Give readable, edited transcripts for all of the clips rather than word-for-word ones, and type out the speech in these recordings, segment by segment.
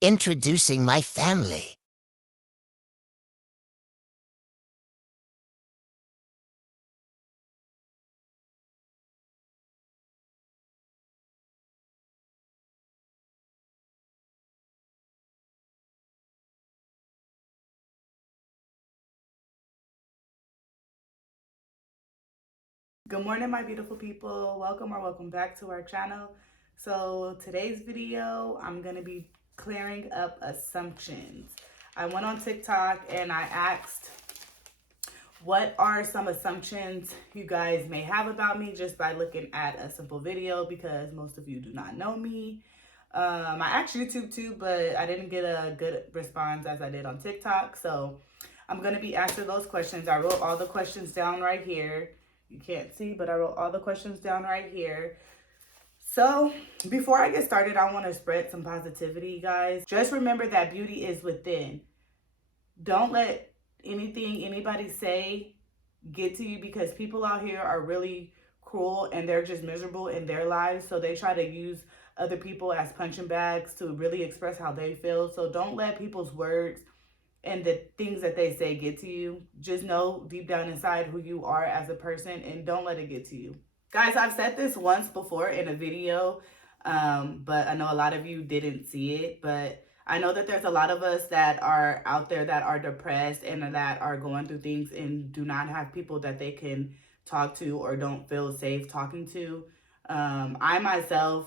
Introducing my family. Good morning, my beautiful people. Welcome or welcome back to our channel. So today's video, I'm going to be clearing up assumptions. I went on TikTok and I asked, what are some assumptions you guys may have about me just by looking at a simple video, because most of you do not know me. I asked YouTube too, but I didn't get a good response as I did on TikTok. So I'm going to be answering those questions. I wrote all the questions down right here. You can't see, but I wrote all the questions down right here. So before I get started, I want to spread some positivity, guys. Just remember that beauty is within. Don't let anything anybody say get to you, because people out here are really cruel and they're just miserable in their lives. So they try to use other people as punching bags to really express how they feel. So don't let people's words and the things that they say get to you. Just know deep down inside who you are as a person and don't let it get to you. Guys, I've said this once before in a video, but I know a lot of you didn't see it. But I know that there's a lot of us that are out there that are depressed and that are going through things and do not have people that they can talk to or don't feel safe talking to. I myself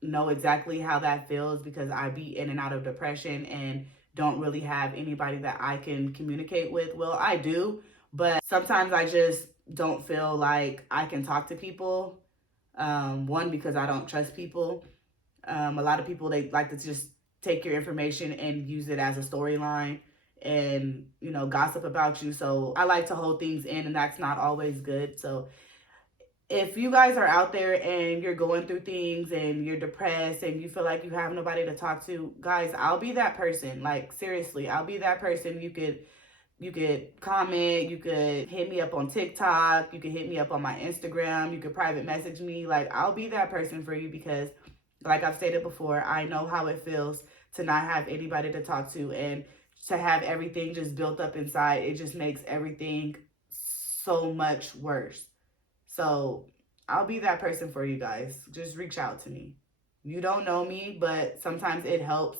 know exactly how that feels, because I be in and out of depression and don't really have anybody that I can communicate with. Well, I do, but sometimes I just don't feel like I can talk to people. One, because I don't trust people. A lot of people, they like to just take your information and use it as a storyline and, gossip about you. So I like to hold things in, and that's not always good. So if you guys are out there and you're going through things and you're depressed and you feel like you have nobody to talk to, guys, I'll be that person. Like, seriously, I'll be that person. You could comment, you could hit me up on TikTok, you could hit me up on my Instagram, you could private message me. Like, I'll be that person for you, because like I've stated before, I know how it feels to not have anybody to talk to and to have everything just built up inside. It just makes everything so much worse. So I'll be that person for you guys. Just reach out to me. You don't know me, but sometimes it helps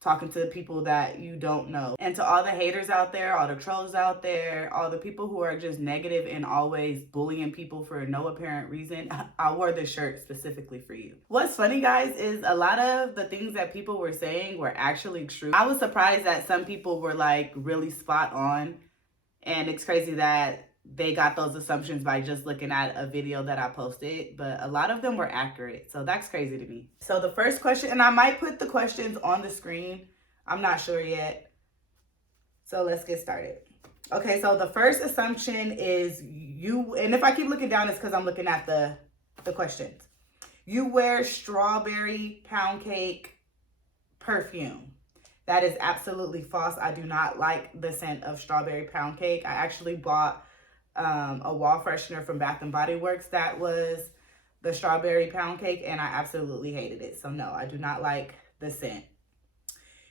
talking to people that you don't know. And to all the haters out there, all the trolls out there, all the people who are just negative and always bullying people for no apparent reason, I wore this shirt specifically for you. What's funny, guys, is a lot of the things that people were saying were actually true. I was surprised that some people were like really spot on. And it's crazy that they got those assumptions by just looking at a video that I posted, but a lot of them were accurate. So that's crazy to me. So the first question, and I might put the questions on the screen, I'm not sure yet. So let's get started. Okay, so the first assumption is you, and if I keep looking down, it's because I'm looking at the questions. You wear strawberry pound cake perfume. That is absolutely false. I do not like the scent of strawberry pound cake. I actually bought a wall freshener from Bath and Body Works that was the strawberry pound cake, and I absolutely hated it. So no, I do not like the scent.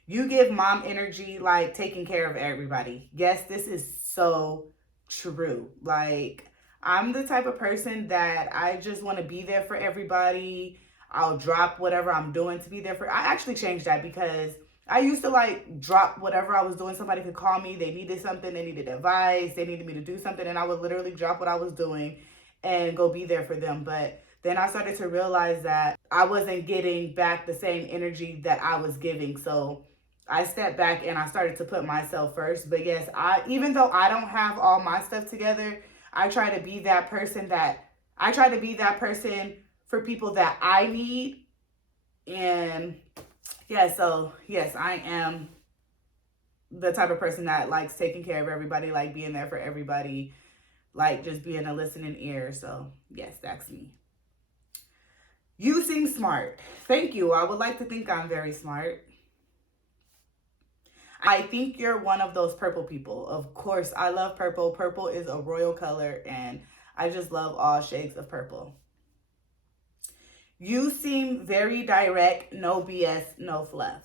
You give mom energy, like taking care of everybody. Yes, this is so true. Like, I'm the type of person that I just want to be there for everybody. I'll drop whatever I'm doing to be there for. I actually changed that, because I used to like drop whatever I was doing. Somebody could call me, they needed something, they needed advice, they needed me to do something, and I would literally drop what I was doing and go be there for them. But then I started to realize that I wasn't getting back the same energy that I was giving. So I stepped back and I started to put myself first. But yes, even though I don't have all my stuff together, I try to be that person for people that I need. And yeah, so yes, I am the type of person that likes taking care of everybody, like being there for everybody, like just being a listening ear. So yes, that's me. You seem smart. Thank you. I would like to think I'm very smart. I think you're one of those purple people. Of course, I love purple. Purple is a royal color, and I just love all shades of purple. You seem very direct, no BS, no fluff.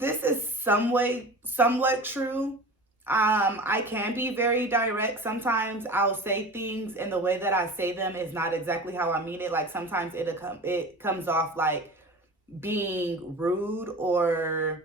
This is somewhat true. I can be very direct. Sometimes I'll say things and the way that I say them is not exactly how I mean it. Like sometimes it comes off like being rude or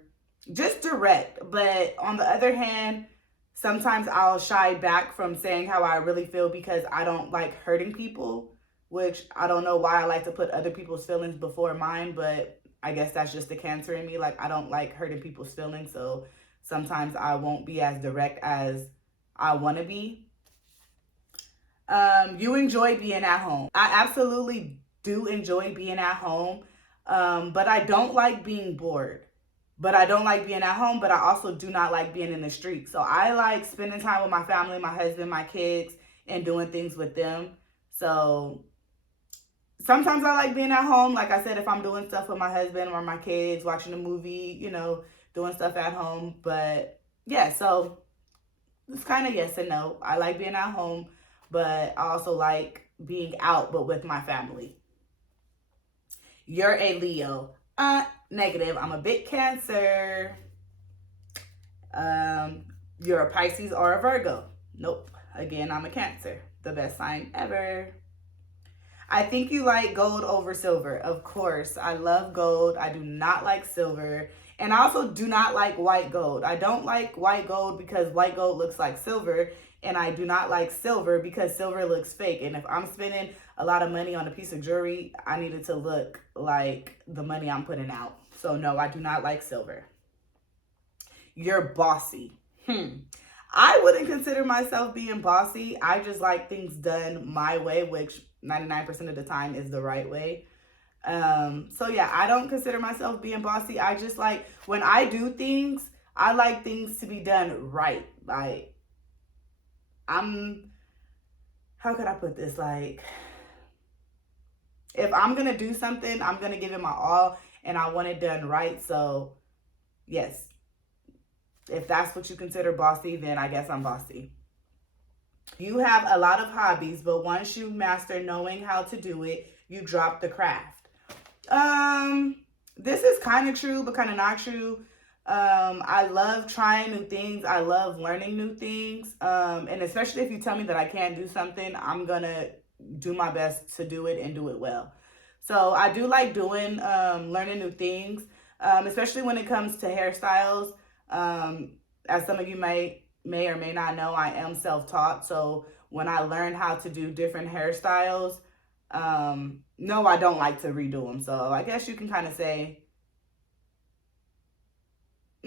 just direct. But on the other hand, sometimes I'll shy back from saying how I really feel because I don't like hurting people, which I don't know why I like to put other people's feelings before mine, but I guess that's just the Cancer in me. Like I don't like hurting people's feelings, so sometimes I won't be as direct as I want to be. You enjoy being at home. I absolutely do enjoy being at home, but I don't like being bored. But I don't like being at home, but I also do not like being in the street. So I like spending time with my family, my husband, my kids, and doing things with them. So sometimes I like being at home. Like I said, if I'm doing stuff with my husband or my kids, watching a movie, doing stuff at home. But yeah, so it's kind of yes and no. I like being at home, but I also like being out, but with my family. You're a Leo. Negative. I'm a big Cancer. You're a Pisces or a Virgo. Nope. Again, I'm a Cancer. The best sign ever. I think you like gold over silver. Of course. I love gold. I do not like silver. And I also do not like white gold. I don't like white gold because white gold looks like silver. And I do not like silver because silver looks fake. And if I'm spending a lot of money on a piece of jewelry, I need it to look like the money I'm putting out. So no, I do not like silver. You're bossy. I wouldn't consider myself being bossy. I just like things done my way, which 99% of the time is the right way. So yeah, I don't consider myself being bossy. I just like when I do things, I like things to be done right. Like how could I put this? Like if I'm going to do something, I'm going to give it my all and I want it done right. So yes, if that's what you consider bossy, then I guess I'm bossy. You have a lot of hobbies, but once you master knowing how to do it, you drop the craft. This is kind of true, but kind of not true. I love trying new things. I love learning new things. And especially if you tell me that I can't do something, I'm gonna do my best to do it and do it well. So I do like doing, learning new things, especially when it comes to hairstyles. As some of you may or may not know, I am self-taught. So when I learn how to do different hairstyles, no, I don't like to redo them. So I guess you can kind of say,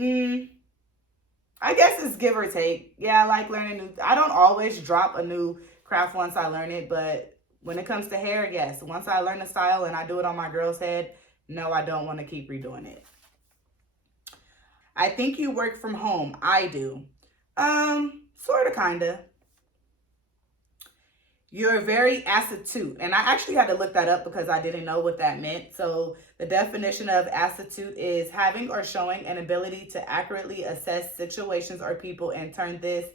I guess it's give or take. Yeah, I like learning new. I don't always drop a new craft once I learn it, but when it comes to hair, yes. Once I learn the style and I do it on my girl's head, no, I don't want to keep redoing it. I think you work from home. I do. Sort of, kind of. You're very astute. And I actually had to look that up because I didn't know what that meant. So the definition of astute is having or showing an ability to accurately assess situations or people and turn this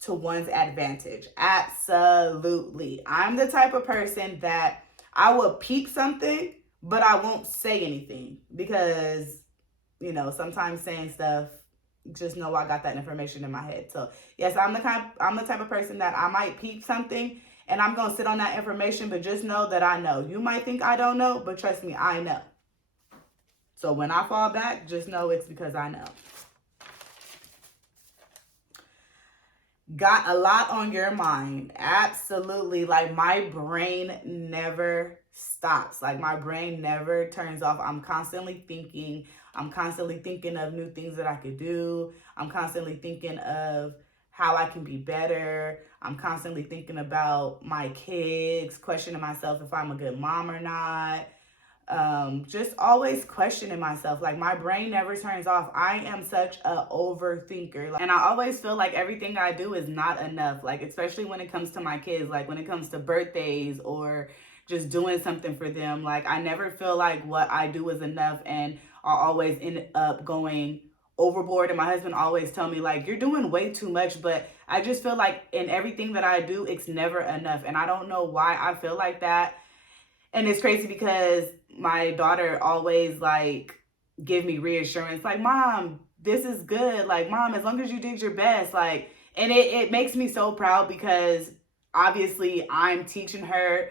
to one's advantage. Absolutely. I'm the type of person that I will peep something, but I won't say anything because, sometimes saying stuff, just know I got that information in my head. So yes, I'm the type of person that I might peep something and I'm going to sit on that information, but just know that I know. You might think I don't know, but trust me, I know. So when I fall back, just know it's because I know. Got a lot on your mind. Absolutely. Like my brain never stops. Like my brain never turns off. I'm constantly thinking. I'm constantly thinking of new things that I could do. I'm constantly thinking of how I can be better. I'm constantly thinking about my kids, questioning myself if I'm a good mom or not. Just always questioning myself. Like my brain never turns off. I am such a overthinker. And I always feel like everything I do is not enough. Like, especially when it comes to my kids, like when it comes to birthdays or just doing something for them. Like I never feel like what I do is enough. And I always end up going overboard. And my husband always tell me like, you're doing way too much. But I just feel like in everything that I do, it's never enough. And I don't know why I feel like that. And it's crazy because my daughter always like give me reassurance. Like, Mom, this is good. Like, Mom, as long as you did your best. Like, and it makes me so proud because obviously I'm teaching her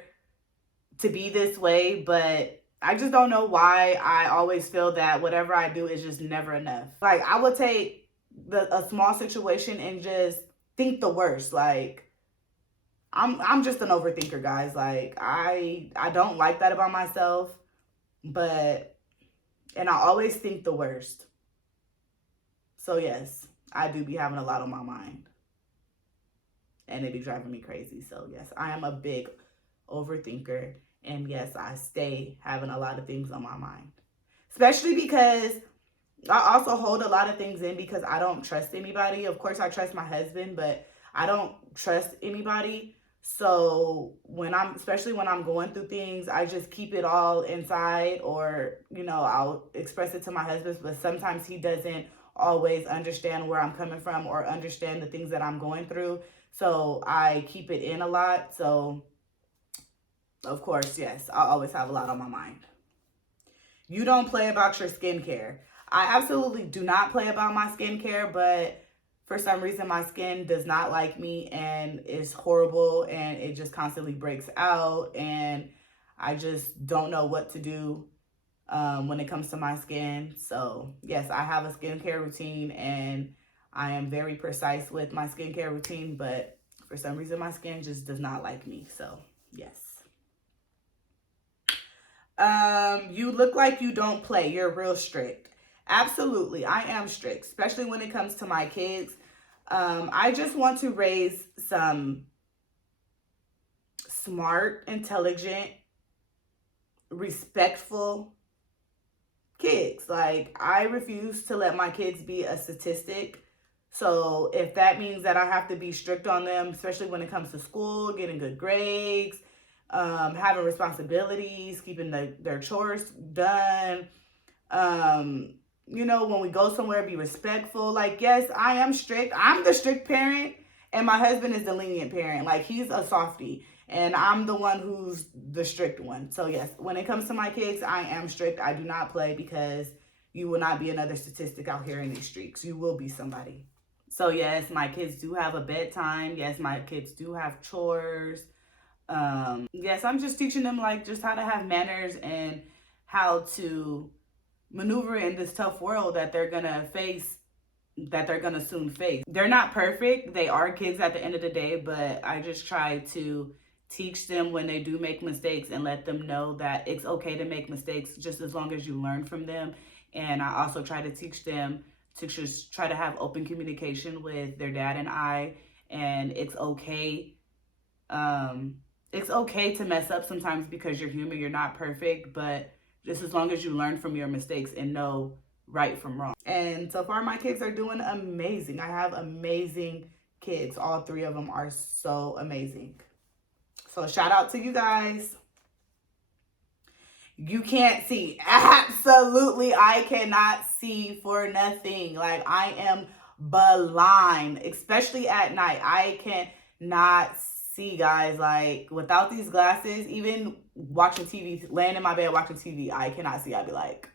to be this way, but I just don't know why I always feel that whatever I do is just never enough. Like, I would take a small situation and just think the worst. Like, I'm just an overthinker, guys. Like, I don't like that about myself, but and I always think the worst. So yes, I do be having a lot on my mind. And it be driving me crazy. So yes, I am a big overthinker. And yes, I stay having a lot of things on my mind. Especially because I also hold a lot of things in because I don't trust anybody. Of course, I trust my husband, but I don't trust anybody. So especially when I'm going through things, I just keep it all inside, or, I'll express it to my husband, but sometimes he doesn't always understand where I'm coming from or understand the things that I'm going through. So I keep it in a lot. So of course, yes, I'll always have a lot on my mind. You don't play about your skincare. I absolutely do not play about my skincare, but for some reason my skin does not like me and is horrible, and it just constantly breaks out, and I just don't know what to do when it comes to my skin. So yes, I have a skincare routine and I am very precise with my skincare routine, but for some reason my skin just does not like me. So yes. You look like you don't play. You're real strict. Absolutely, I am strict, especially when it comes to my kids. I just want to raise some smart, intelligent, respectful kids. Like, I refuse to let my kids be a statistic. So if that means that I have to be strict on them, especially when it comes to school, getting good grades, having responsibilities, keeping their chores done, when we go somewhere, be respectful. Like, yes, I am strict. I'm the strict parent, and my husband is the lenient parent. Like, he's a softie, and I'm the one who's the strict one. So yes, when it comes to my kids, I am strict. I do not play, because you will not be another statistic out here in these streets. You will be somebody. So yes, my kids do have a bedtime. Yes, my kids do have chores. Yes, I'm just teaching them, like, just how to have manners and how to maneuver in this tough world that they're gonna soon face. They're not perfect. They are kids at the end of the day, but I just try to teach them when they do make mistakes and let them know that it's okay to make mistakes, just as long as you learn from them. And I also try to teach them to just try to have open communication with their dad and I, and it's okay. It's okay to mess up sometimes, because you're human, you're not perfect, but just as long as you learn from your mistakes and know right from wrong. And so far, my kids are doing amazing. I have amazing kids. All three of them are so amazing. So shout out to you guys. You can't see. Absolutely, I cannot see for nothing. Like, I am blind, especially at night. I cannot see, guys. Like, without these glasses, even watching TV, laying in my bed watching TV, I cannot see. I'd be like,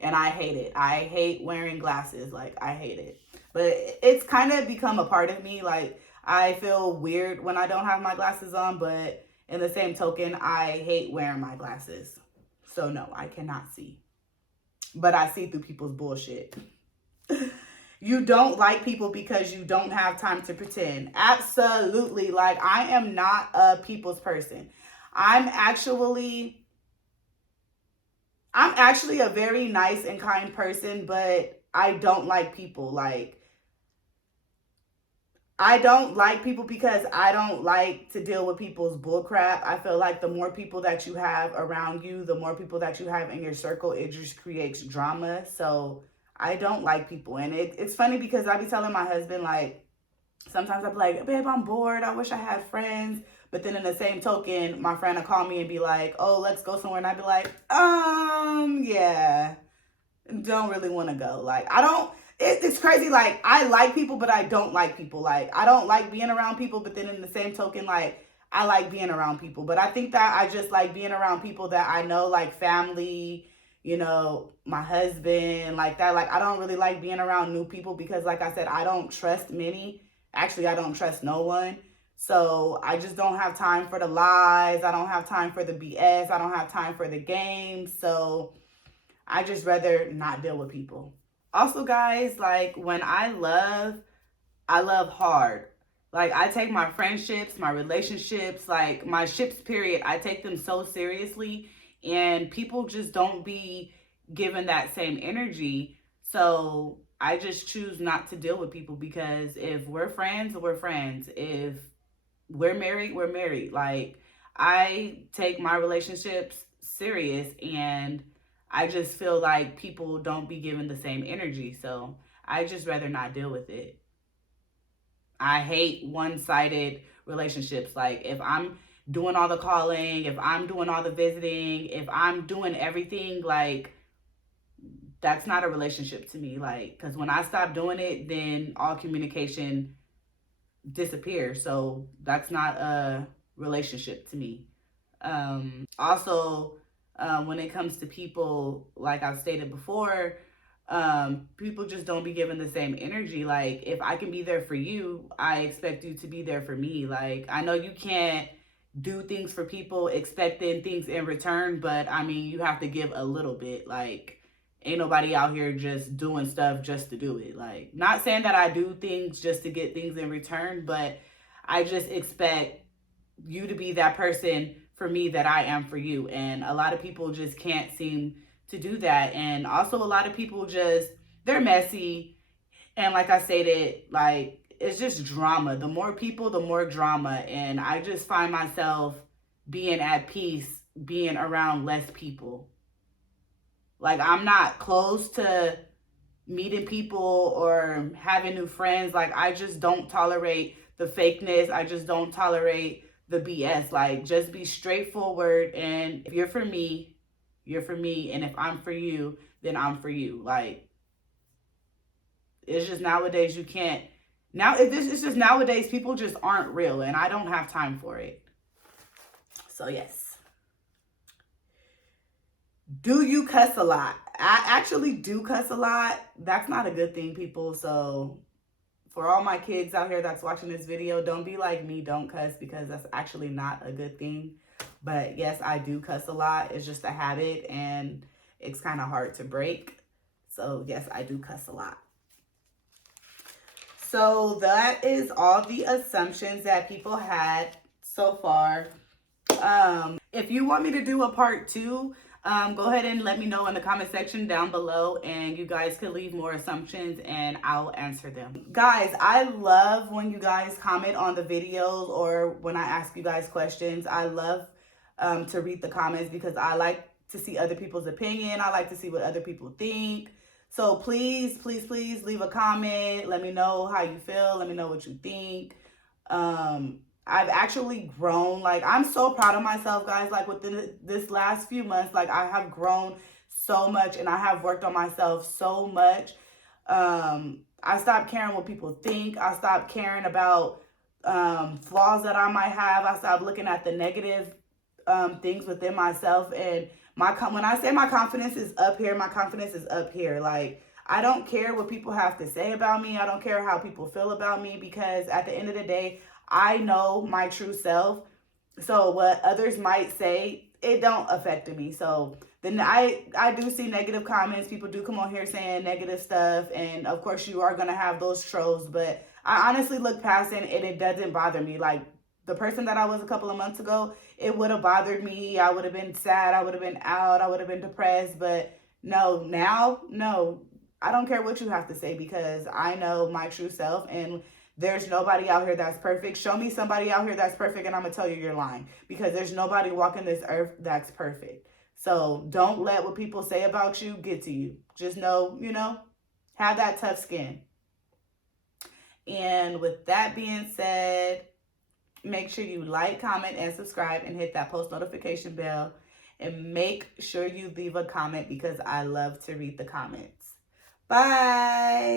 and I hate it. I hate wearing glasses. Like, I hate it. But it's kind of become a part of me. Like, I feel weird when I don't have my glasses on, but in the same token, I hate wearing my glasses. So no, I cannot see. But I see through people's bullshit. You don't like people because you don't have time to pretend. Absolutely. Like, I am not a people's person. I'm actually a very nice and kind person, but I don't like people. Like, I don't like people because I don't like to deal with people's bullcrap. I feel like the more people that you have around you, the more people that you have in your circle, it just creates drama. So I don't like people. And it's funny because I be telling my husband, like, sometimes I be like, babe, I'm bored. I wish I had friends. But then in the same token, my friend will call me and be like, oh, let's go somewhere. And I'd be like, yeah, don't really want to go. Like, it's crazy. Like, I like people, but I don't like people. Like, I don't like being around people, but then in the same token, like, I like being around people. But I think that I just like being around people that I know, like family, you know, my husband, like that. Like, I don't really like being around new people because, like I said, I don't trust many. Actually, I don't trust no one. So I just don't have time for the lies. I don't have time for the BS. I don't have time for the games. So I just rather not deal with people. Also, guys, like when I love hard. Like I take my friendships, my relationships, like my ships, period. I take them so seriously, and people just don't be given that same energy. So I just choose not to deal with people because if we're friends, we're friends. If we're married, we're married. Like I take my relationships serious, and I just feel like people don't be given the same energy. So I just rather not deal with it. I hate one-sided relationships. Like if I'm doing all the calling, if I'm doing all the visiting, if I'm doing everything, like that's not a relationship to me. Like, because when I stop doing it, then all communication disappears. So that's not a relationship to me. Also, when it comes to people, like I've stated before, people just don't be given the same energy. Like if I can be there for you, I expect you to be there for me. Like I know you can't do things for people expecting things in return, but I mean you have to give a little bit. Like ain't nobody out here just doing stuff just to do it. Like not saying that I do things just to get things in return, but I just expect you to be that person for me that I am for you. And a lot of people just can't seem to do that. And also a lot of people just, they're messy. And like I stated, like it's just drama. The more people, the more drama. And I just find myself being at peace, being around less people. Like I'm not close to meeting people or having new friends. Like I just don't tolerate the fakeness. I just don't tolerate the BS. Like just be straightforward, and if you're for me, you're for me, and if I'm for you, then I'm for you. Like it's just nowadays you can't. Now it's just nowadays people just aren't real, and I don't have time for it. So yes. Do you cuss a lot? I actually do cuss a lot. That's not a good thing, people. So for all my kids out here that's watching this video, don't be like me, don't cuss, because that's actually not a good thing. But yes, I do cuss a lot. It's just a habit, and it's kind of hard to break. So yes, I do cuss a lot. So that is all the assumptions that people had so far. If you want me to do a part 2, go ahead and let me know in the comment section down below, and you guys could leave more assumptions and I'll answer them. Guys, I love when you guys comment on the videos or when I ask you guys questions. I love to read the comments because I like to see other people's opinion. I like to see what other people think. So please, please, please leave a comment. Let me know how you feel. Let me know what you think. I've actually grown. Like, I'm so proud of myself, guys. Like, within this last few months, like, I have grown so much, and I have worked on myself so much. I stopped caring what people think. I stopped caring about flaws that I might have. I stopped looking at the negative things within myself. And when I say my confidence is up here, my confidence is up here. Like, I don't care what people have to say about me. I don't care how people feel about me, because at the end of the day, I know my true self. So what others might say, it don't affect me. So then I do see negative comments. People do come on here saying negative stuff. And of course you are going to have those trolls. But I honestly look past it, and it doesn't bother me. Like the person that I was a couple of months ago, it would have bothered me. I would have been sad. I would have been out. I would have been depressed. But no, now, no. I don't care what you have to say, because I know my true self, and there's nobody out here that's perfect. Show me somebody out here that's perfect, and I'm going to tell you you're lying, because there's nobody walking this earth that's perfect. So don't let what people say about you get to you. Just know, have that tough skin. And with that being said, make sure you like, comment, and subscribe, and hit that post notification bell. And make sure you leave a comment, because I love to read the comments. Bye.